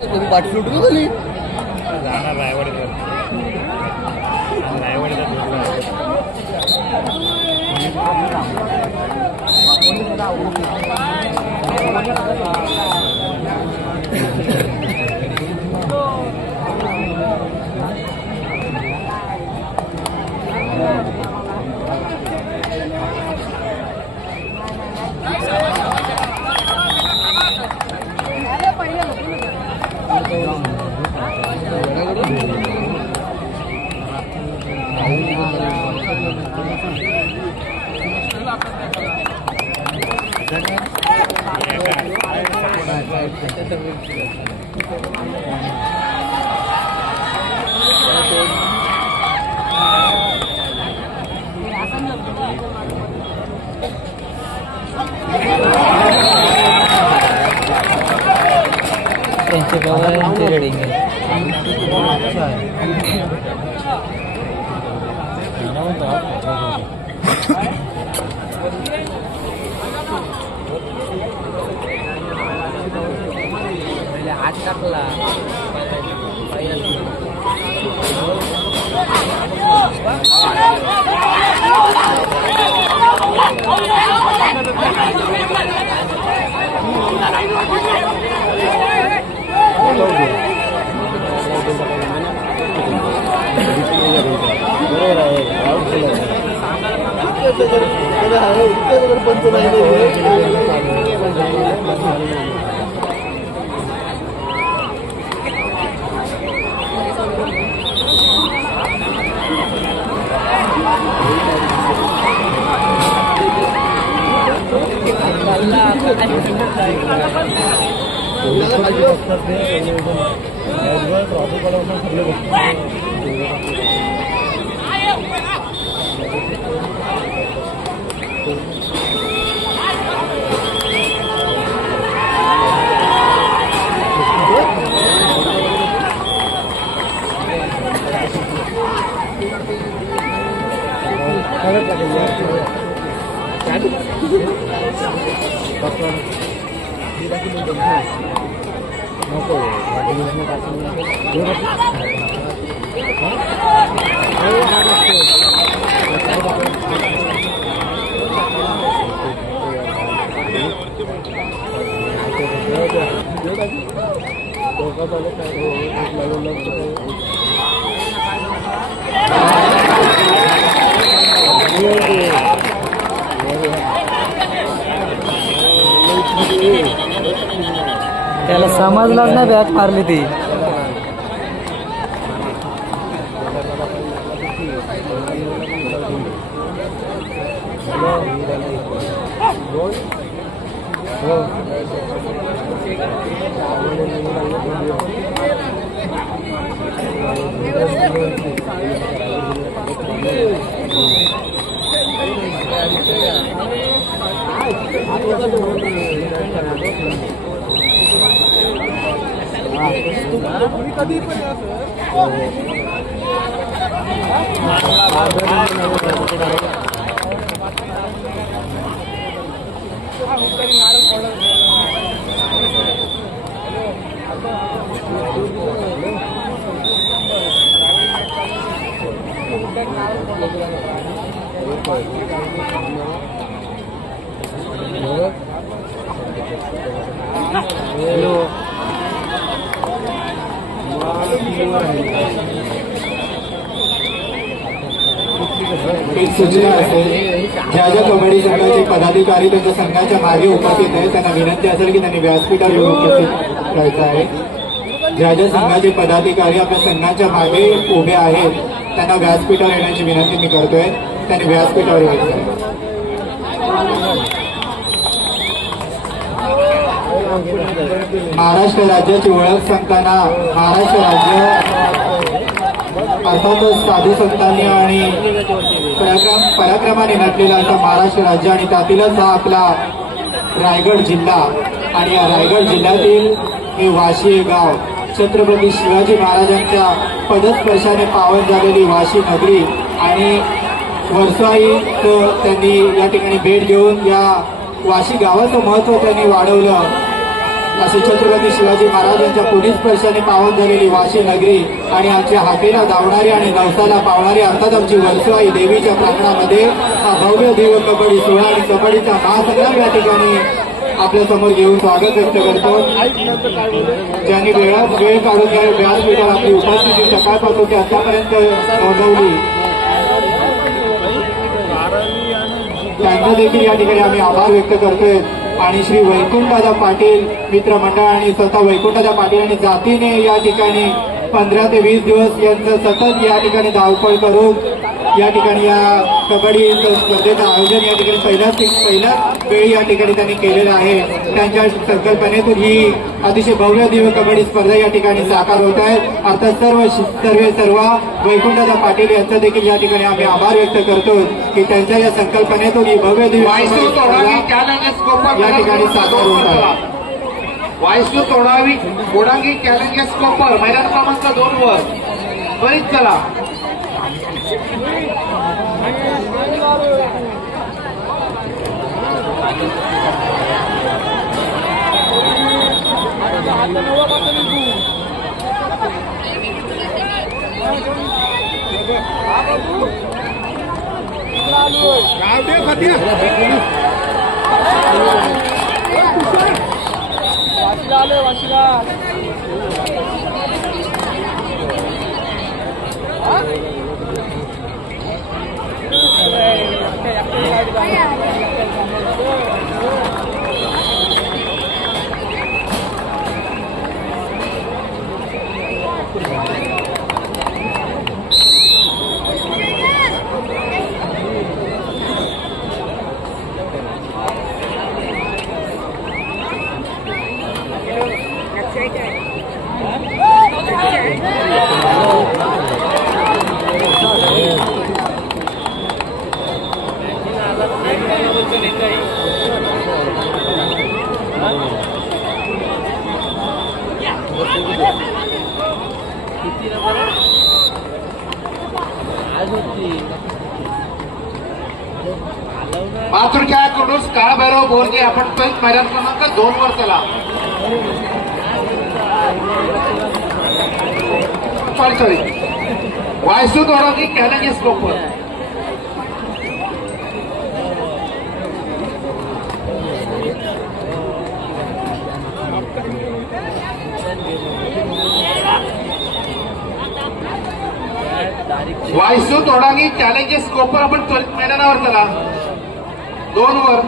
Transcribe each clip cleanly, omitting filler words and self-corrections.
पाठलूट झाली जाणार रायवाडीवर रेडिंग है अच्छा है हात टाकला त्याला समजलाच नाही बॅट मारली ती एक सूचना असेल, ज्या ज्या कबड्डी संघाचे पदाधिकारी त्यांच्या संघाच्या मागे उपस्थित आहेत त्यांना विनंती असेल की त्यांनी व्यासपीठावर येऊन उपस्थित राहायचं आहे. ज्या ज्या संघाचे पदाधिकारी आपल्या संघाच्या मागे उभे आहेत त्यांना व्यासपीठावर येण्याची विनंती मी करतोय. त्यांनी व्यासपीठावर यायचं आहे. महाराष्ट्र राज्याची ओळख सांगताना महाराष्ट्र राज्य अर्थातच साधू संतांनी आणि पराक्रमाने नटलेला असा महाराष्ट्र राज्य आणि त्यातीलच हा आपला रायगड जिल्हा आणि या रायगड जिल्ह्यातील हे वाशी हे गाव छत्रपती शिवाजी महाराजांच्या पदस्पर्शाने पावन झालेली वाशी नगरी आणि वर्षाईत त्यांनी या ठिकाणी भेट घेऊन या वाशी गावाचं महत्व त्यांनी वाढवलं. अशी छत्रपती शिवाजी महाराज यांच्या पोलीस स्पर्शाने पावन झालेली वाशी नगरी आणि आमच्या हाकेला धावणारी आणि नवसाला पावणारी अर्थात आमची वर्सोई देवीच्या प्रांगणामध्ये हा भव्य देव कबड्डी सोहळा आणि कबड्डीचा महासंग्राम या ठिकाणी आपल्या समोर घेऊन स्वागत व्यक्त करतो. ज्यांनी वेळ काढून घ्या व्यासपीठावर आपली उपस्थिती सकाळपासून ते आतापर्यंत नोंदवली त्यांचा देखील या ठिकाणी आम्ही आभार व्यक्त करतोय. आणि श्री वैकुंठदादा पाटील मित्रमंडळ आणि स्वतः वैकुंठदादा पाटील आणि जातीने या ठिकाणी 15 ते 20 दिवस यांचं सतत या ठिकाणी धावपळ करून या ठिकाणी या कबड्डी स्पर्धेचं आयोजन या ठिकाणी पहिल्याच वेळी या ठिकाणी त्यांनी केलेलं आहे. त्यांच्या संकल्पनेतून ही अतिशय भव्य दिव्य कबड्डी स्पर्धा या ठिकाणी साकार होत आहे. अर्थात सर्व वैकुंठदादा पाटील यांचा देखील या ठिकाणी आम्ही आभार व्यक्त करतो की त्यांच्या या संकल्पनेतून ही भव्य दिव्य या ठिकाणी साकार होत आहे. वायसू तोडावी गोडांगी चॅलेंजेस कोपर मैदान क्रमांक 2 वर बरीच चला. मातृक्या कुडूस काळभैरव बोरगे आपण मैदान क्रमांक 2 वर चला. सॉरी वायसू तोडांगी चॅलेंजेस कोपर वायसू तोडांगी चॅलेंजेस कोपर आपण मैदानावर चला 2 वर.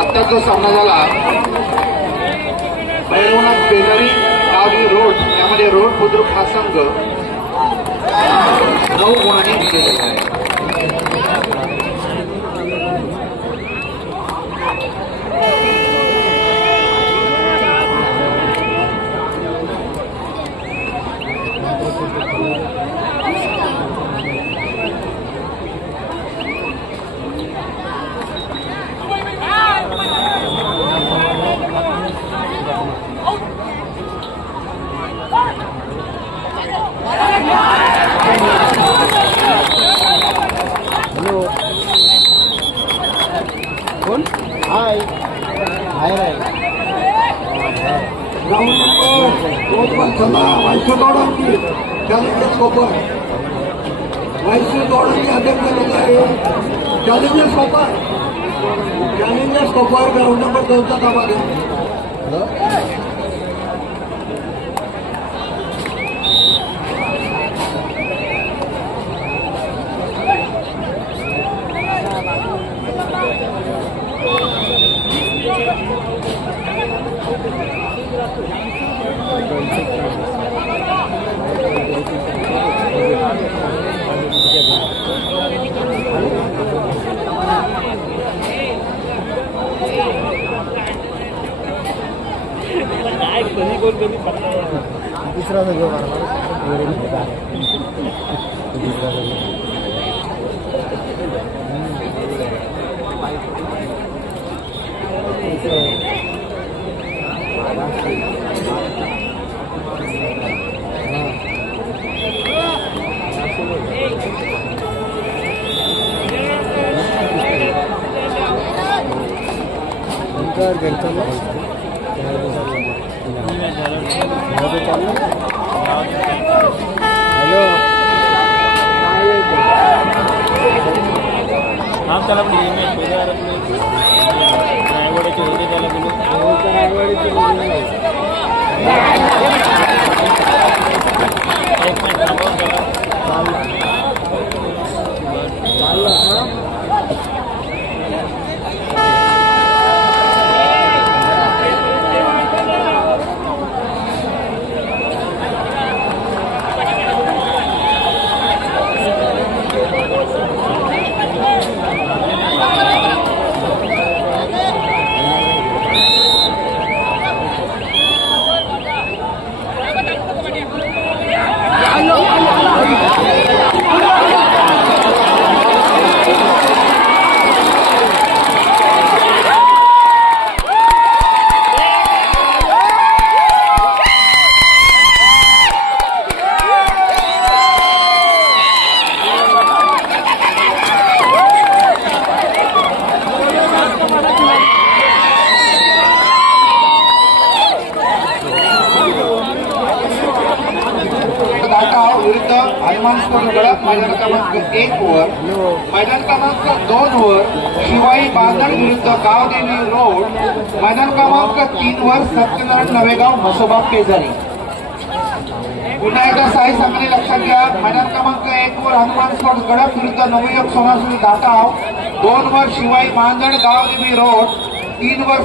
आता जो सामना झाला भैरवनाथ बेदरी गावी रोड यामध्ये रोड बुद्रुक हा संघ 9 गुणांनी विजयी आहे. चॅलेंजर्स कोपर ग्राउंड नंबर 2 चा ताबा घ्या. दुसरा जागेवर हॅलो नाम त्याला पण रायवाड्याचे होते त्याला विरुद्ध हनुमान स्पोर्ट्स गडप मैदान क्रमांक 1 वर, मैदान क्रमांक 2 वर शिवाई बांधण विरुद्ध गावदेवी रोड, मैदान क्रमांक 3 वर सत्यनारायण नवेगाव म्हसोबा पेजारी. पुन्हा एकदा साई संघाने लक्षात घ्या, मैदान क्रमांक 1 वर हनुमान स्पोर्ट्स गडप विरुद्ध नवयुग सोनासुरी दाताव, 2 वर शिवाई बांधण गावदेवी रोड, 3 वर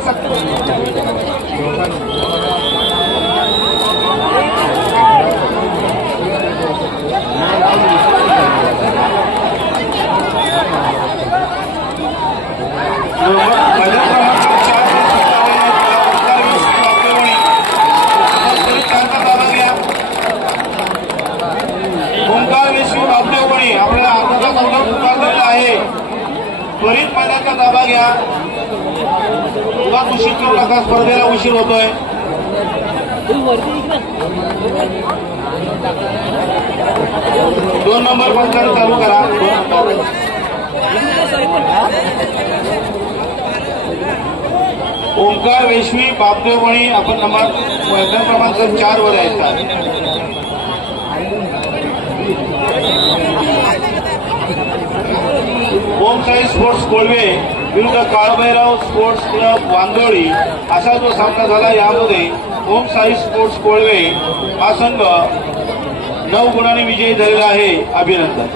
ओंकार विष्णू रामदेवपणे आपल्याला अर्धा चौदा पुकार दिलेला आहे. त्वरित मैदानाचा ताबा घ्या. उगा उशीर करू नका, स्पर्धेला उशीर होतोय. दोन नंबर पंचायत चालू करा. ओंकार वेशवी बापदेवपणे आपण मैदान क्रमांक 4 वर यायचा. ओम साई स्पोर्ट्स कोळवे विरुद्ध काळभैरव स्पोर्ट्स क्लब वांदोळी असा जो सामना झाला, यामध्ये ओम साई स्पोर्ट्स कोळवे हा संघ 9 गुणांनी विजयी झालेला आहे. अभिनंदन.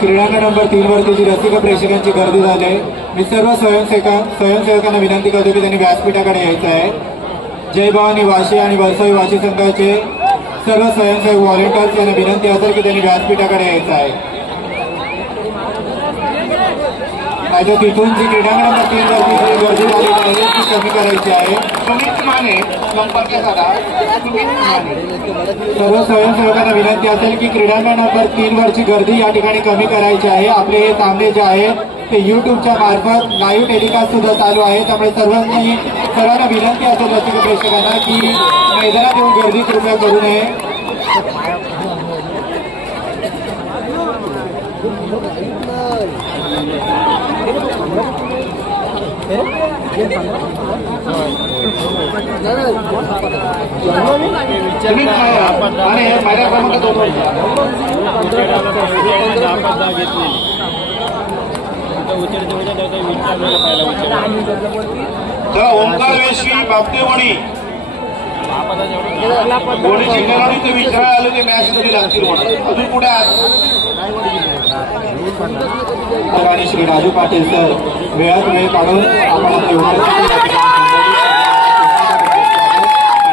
क्रीडांगण नंबर 3 वरती जी रसिक प्रेक्षकांची गर्दी झाली आहे, मी सर्व स्वयंसेवकांना विनंती करतो की त्यांनी व्यासपीठाकडे यायचं आहे. जय भवानी वाशी आणि वरसाई वाशी संघाचे सर्व स्वयंसेवक व्हॉलेंटियर्स यांना विनंती असेल की त्यांनी व्यासपीठाकडे यायचं आहे. आता तिथून जी क्रीडांगण नंबर 3 वरती जी गर्दी झालेली आहे ती कमी करायची आहे. सुमित माने संपर्क साधा. सुमित माने सर्व स्वयंसेवकांना विनंती असेल की क्रीडांगण नंबर 3 वरची गर्दी या ठिकाणी कमी करायची आहे. आपले हे सामने जे आहेत ते युट्यूबच्या मार्फत लाईव्ह टेलिकास्ट सुद्धा चालू आहे. त्यामुळे सर्वांना विनंती असेल रसिक प्रेक्षकांना की मैदानात येऊन गर्दी कृपया करू नये. माझ्या क्रमांक 2 चला ओंकार वेशवी बापदेवणी गोळीची गरज तर विचारायला आलो की मॅच कधी लागतील म्हणून. अजून पुढे आणि श्री राजू पाटील सर वेळात वेळ काढून आपण आपली उपस्थिती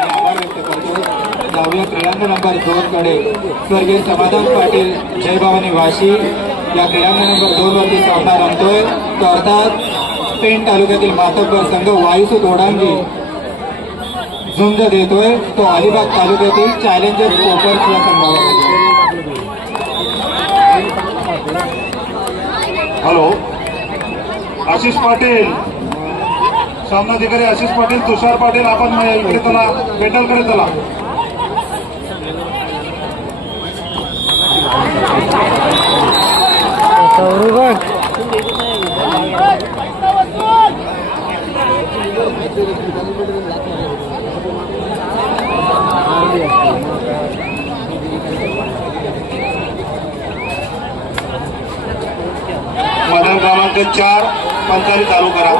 आभार व्यक्त करतो. जाऊया क्रीडांगण नंबर 2 कडे. स्वर्गीय समाधान पाटील जय भवानी वाशी या क्रीडांगण नंबर 2 वरती सामना रंगतोय. तो अर्थात पेण तालुक्यातील मातब्बर संघ वायुसूत ओढांगी झुंज देतोय. तो अलिबाग तालुक्यातील चॅलेंजर्स कोपर्सला संभावना. हॅलो, आशिष पाटील सामनाधिकारी आशिष पाटील, तुषार पाटील, आपण इकडे चला, पेटलकडे चला. मैदान क्रमांक 4 पंचायत चालू करा.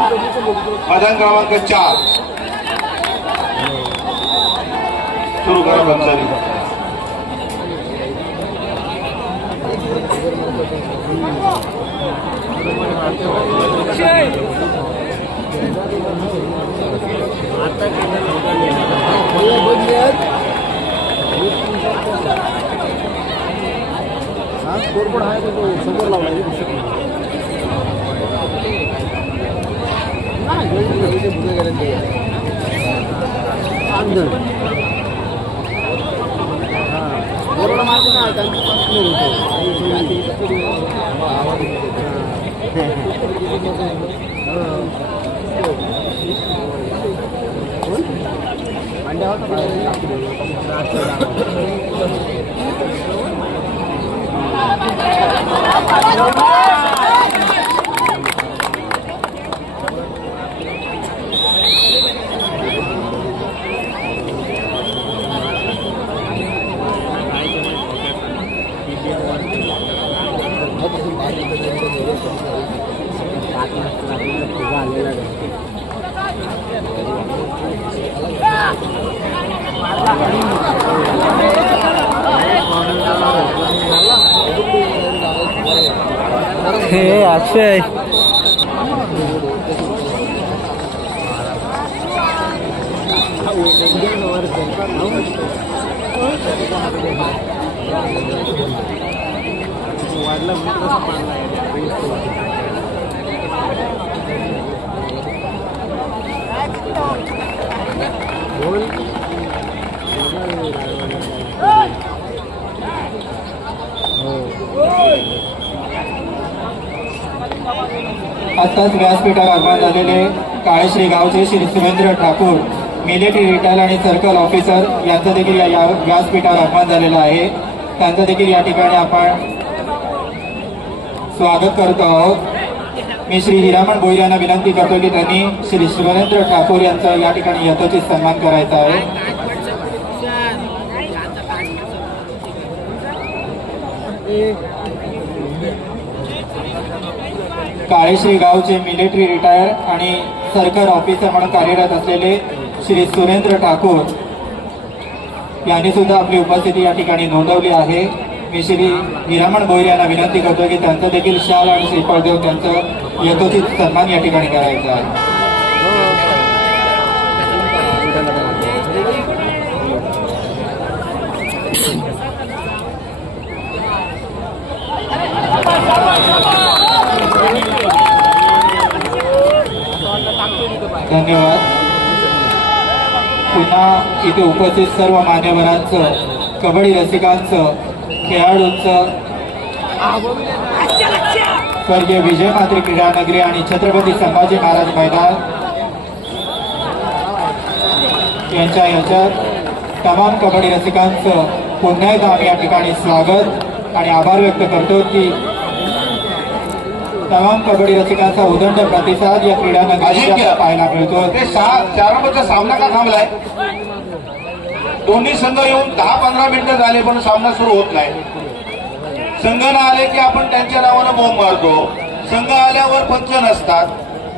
मैदान क्रमांक 4 सुरू करा पंचायत. स्कोरबोर्ड आहे तो समोर लावला हे अक्षय आत्ताच व्यासपीठावर आगमन झालेले काळेश्री गावचे श्री सुरेंद्र ठाकूर मिलिटरी रिटायर आणि सर्कल ऑफिसर यांचं देखील या व्यासपीठावर आगमन झालेलं आहे. त्यांचं देखील या ठिकाणी आपण स्वागत करत आहोत. मी श्री हिरामण भोईर यांना विनंती करतो की त्यांनी श्री सुरेंद्र ठाकूर यांचा या ठिकाणी यथोचित सन्मान करायचा आहे. काळेश्री गावचे मिलिटरी रिटायर आणि सर्कल ऑफिसर म्हणून कार्यरत असलेले श्री सुरेंद्र ठाकूर यांनी सुद्धा आपली उपस्थिती या ठिकाणी नोंदवली आहे. मी श्री हिरामण भोईर यांना विनंती करतो की त्यांचं देखील शाल आणि श्रीफळ देऊन त्यांचं यथोचित सन्मान या ठिकाणी करायचा आहे. धन्यवाद. पुन्हा इथे उपस्थित सर्व मान्यवरांचं, कबड्डी रसिकांचं, खेळाडूंचं, स्वर्गीय विजय मात्री क्रीडा नगरी आणि छत्रपती संभाजी महाराज मैदान यांच्या याच्यात तमाम कबड्डी रसिकांचं पुन्हा एकदा आम्ही या ठिकाणी स्वागत आणि आभार व्यक्त करतो की तमाम कबड्डी रसिकांचा उदंड प्रतिसाद या क्रीडा नगरीला पाहायला मिळतो. 4 नंबरचा सामना का थांबलाय? दोन्ही संघ येऊन 10-15 मिनिटं झाले पण सामना सुरू होत नाही. संघ न आले की आपण त्यांच्या नावानं बोंब मारतो. संघ आल्यावर पंच नसतात,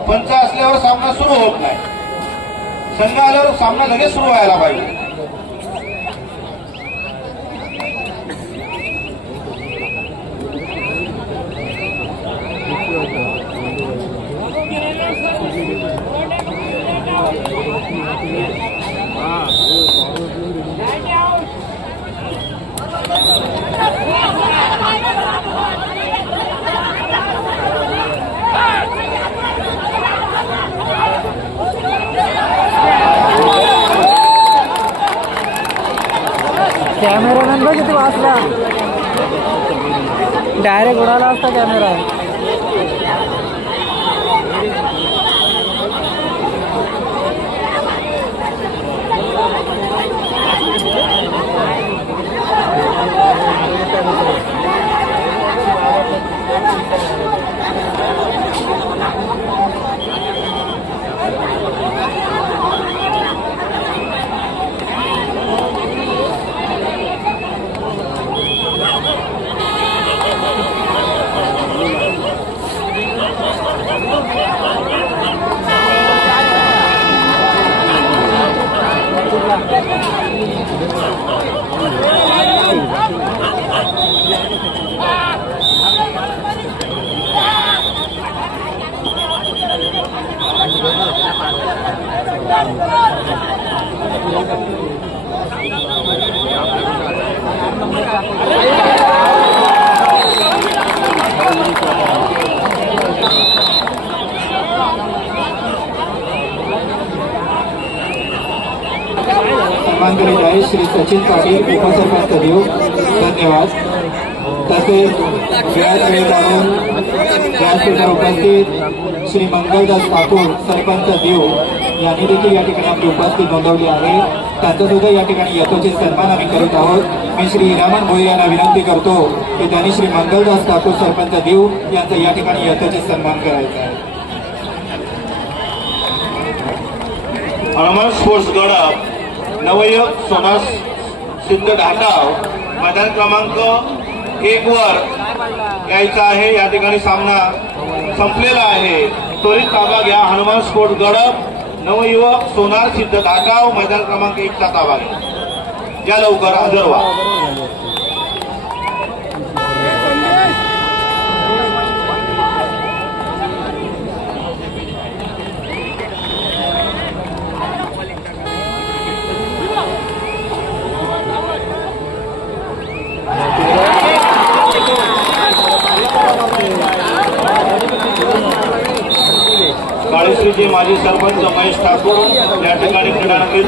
पंच असल्यावर सामना सुरू होत नाही. संघ आल्यावर सामना लगेच सुरू व्हायला पाहिजे. किती वाचला डायरेक्ट उडाला असता कॅमेरा. सन्मान करीत आहे श्री सचिन पाटील उपसरपंच देव. धन्यवाद. तसेच व्याज वेळ काढून व्यासपीठावर उपस्थित श्री मंगलदास ठाकूर सरपंच देव यांनी देखील या ठिकाणी आपली उपस्थिती नोंदवली आहे. त्यांचा सुद्धा या ठिकाणी यथोचित सन्मान आम्ही करीत आहोत. मी श्री हिरामन भोईर यांना विनंती करतो की त्यांनी श्री मंगलदास ठाकूर सरपंच देव यांचा या ठिकाणी यथोचित सन्मान करायचा आहे. हनुमान स्पोर्ट्स गड नवयुवक सोना सिद्ध ढाटाव मैदान क्रमांक 1 वर यायचा आहे. या ठिकाणी सामना संपलेला आहे. त्वरित ताबा घ्या. हनुमान स्पोर्ट्स गड नवयुवक सोनार सिद्ध ढाटाव मैदान क्रमांक 1 चा ताबा घ्या. या लवकर हजर व्हा. काळेश्रीचे माजी सरपंच महेश ठाकूर या ठिकाणी क्रीडानकीत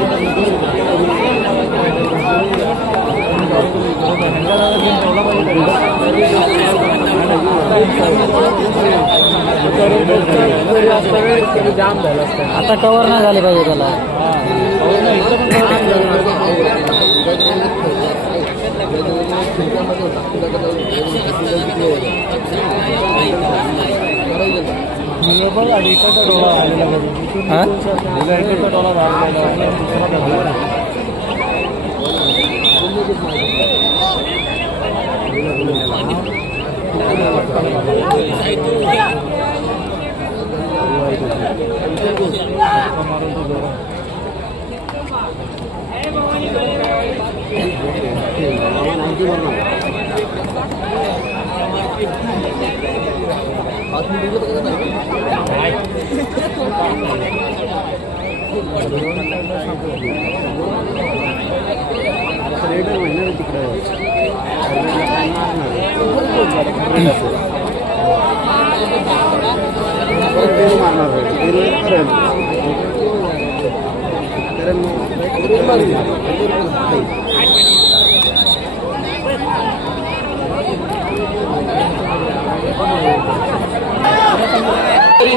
आता कव्हर नाही झाले पाहिजे त्याला.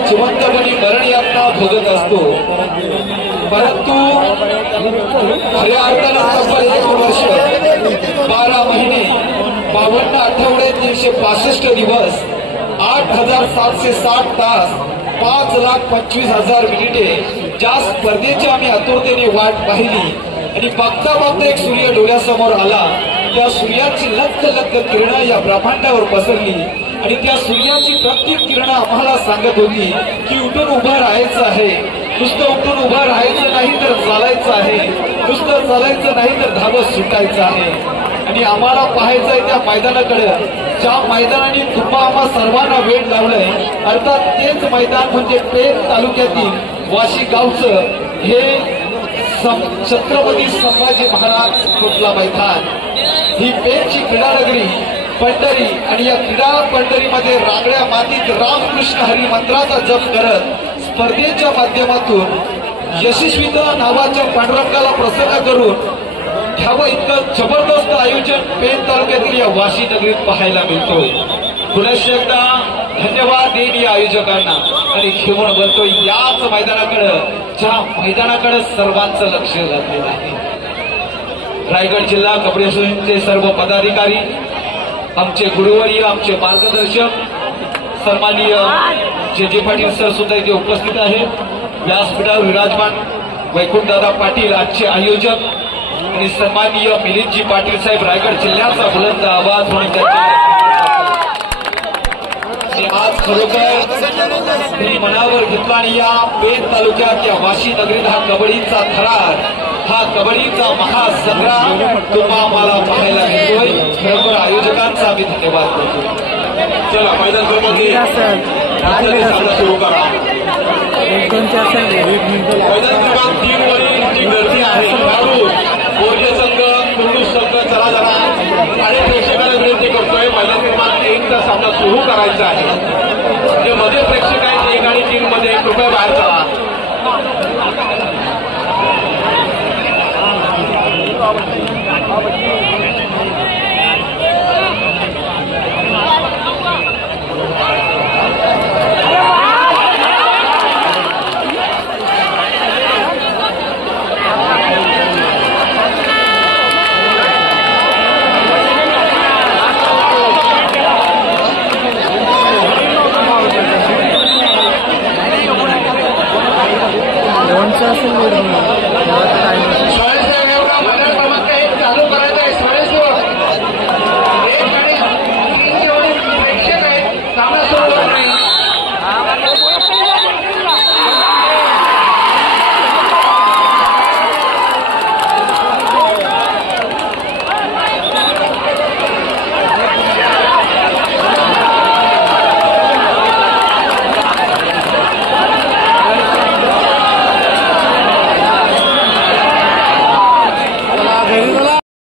जिवंतपणे मरण यातना भोगत असतो. परंतु खऱ्या अर्थानं तब्बल 1 वर्ष 12 महिने 52 आठवडे 365 दिवस 8,760 तास 5,25,000 मिनिटे ज्या स्पर्धेची आम्ही आतुरतेने वाट पाहिली आणि बघता बघता एक सूर्य डोळ्यासमोर आला. त्या सूर्याची लख लख किरणं या ब्रह्मांडावर पसरली आणि त्या सूर्याची प्रत्येक किरणं आम्हाला सांगत होती की उठून उभं राहायचं आहे. नुसतं उठून उभं राहायचं नाही तर चालायचं आहे. नुसतं चालायचं नाही तर धावत सुटायचं आहे. आणि आम्हाला पाहायचंय त्या मैदानाकडे ज्या मैदानाने कृपा आम्हा सर्वांना वेळ लावलंय. अर्थात तेच मैदान म्हणजे पेठ तालुक्यातील वाशी गावचं हे छत्रपती संभाजी महाराज कुठला मैदान. ही पेठची क्रीडानगरी पंढरी आणि या क्रीडा पंढरीमध्ये रांगड्या मातीत रामकृष्ण हरी मंत्राचा जप करत स्पर्धेच्या माध्यमातून यशस्वीता नावाच्या पांडुरंगाला प्रसन्न करून घ्यावं इतकं जबरदस्त आयोजन पेण तालुक्यातील या वाशी नगरीत पाहायला मिळतोय. पुनश्च एकदा धन्यवाद देईन या आयोजकांना आणि घेऊन बोलतोय याच मैदानाकडे, ज्या मैदानाकडे सर्वांचं लक्ष लागलेलं आहे. रायगड जिल्हा कबड्डी असोसिएशनचे सर्व पदाधिकारी, आमचे गुरुवर्य, आमचे मार्गदर्शक सन्माननीय जे पाटील सर सुद्धा इथे उपस्थित आहेत. व्यासपीठावर विराजमान वैकुंठदादा पाटील आजचे आयोजक आणि सन्माननीय मिलिंदजी पाटील साहेब रायगड जिल्ह्याचा बुलंद आवाज म्हणून आज खरोखर मी मनावर घेतला आणि या पेण तालुक्यात या वाशी नगरीत हा कबड्डीचा थरार, हा कबड्डीचा महासंग्राम तुम्हा मला पाहायला मिळतोय. खरोखर आयोजकांचा आम्ही धन्यवाद करतो. चला मैदान सुरू करा. मैदान क्रमांक 3 वरील जी गर्दी आहे खेळाडू बोर्जे संघ, कुर्डू संघ, चला जरा आणि प्रेक्षकांना विनंती करतोय मैदान क्रमांक 1 चा सामना सुरू करायचा आहे. जे मध्ये प्रेक्षक आहेत 1 आणि 3 मध्ये कृपया बाहेर चला.